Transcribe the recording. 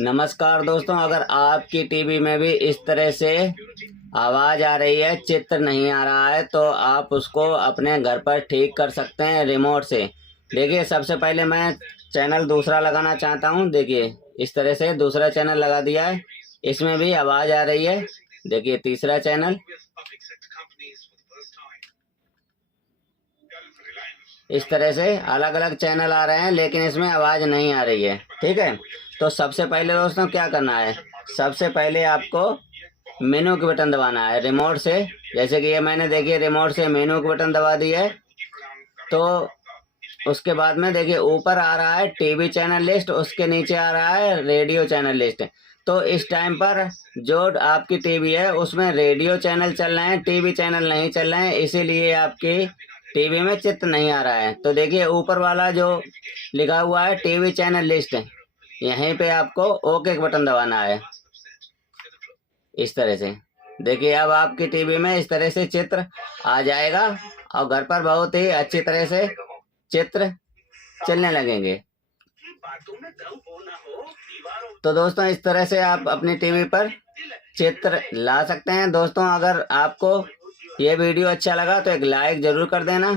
नमस्कार दोस्तों, अगर आपकी टीवी में भी इस तरह से आवाज़ आ रही है, चित्र नहीं आ रहा है, तो आप उसको अपने घर पर ठीक कर सकते हैं रिमोट से। देखिए, सबसे पहले मैं चैनल दूसरा लगाना चाहता हूं। देखिए, इस तरह से दूसरा चैनल लगा दिया है, इसमें भी आवाज़ आ रही है। देखिए, तीसरा चैनल, इस तरह से अलग अलग चैनल आ रहे हैं, लेकिन इसमें आवाज़ नहीं आ रही है। ठीक है, तो सबसे पहले दोस्तों क्या करना है, सबसे पहले आपको मेनू के बटन दबाना है रिमोट से। जैसे कि ये मैंने देखिए रिमोट से मेनू के बटन दबा दिया है। तो उसके बाद में देखिए ऊपर आ रहा है टीवी चैनल लिस्ट, उसके नीचे आ रहा है रेडियो चैनल लिस्ट। तो इस टाइम पर जो आपकी टीवी है उसमें रेडियो चैनल चल रहे हैं, टीवी चैनल नहीं चल रहे हैं, इसीलिए आपकी टीवी में चित्र नहीं आ रहा है। तो देखिए ऊपर वाला जो लिखा हुआ है टीवी चैनल लिस्ट, यहीं पे आपको ओके का बटन दबाना है इस तरह से। देखिए अब आपकी टीवी में इस तरह से चित्र आ जाएगा और घर पर बहुत ही अच्छी तरह से चित्र चलने लगेंगे। तो दोस्तों इस तरह से आप अपनी टीवी पर चित्र ला सकते हैं। दोस्तों अगर आपको ये वीडियो अच्छा लगा तो एक लाइक जरूर कर देना।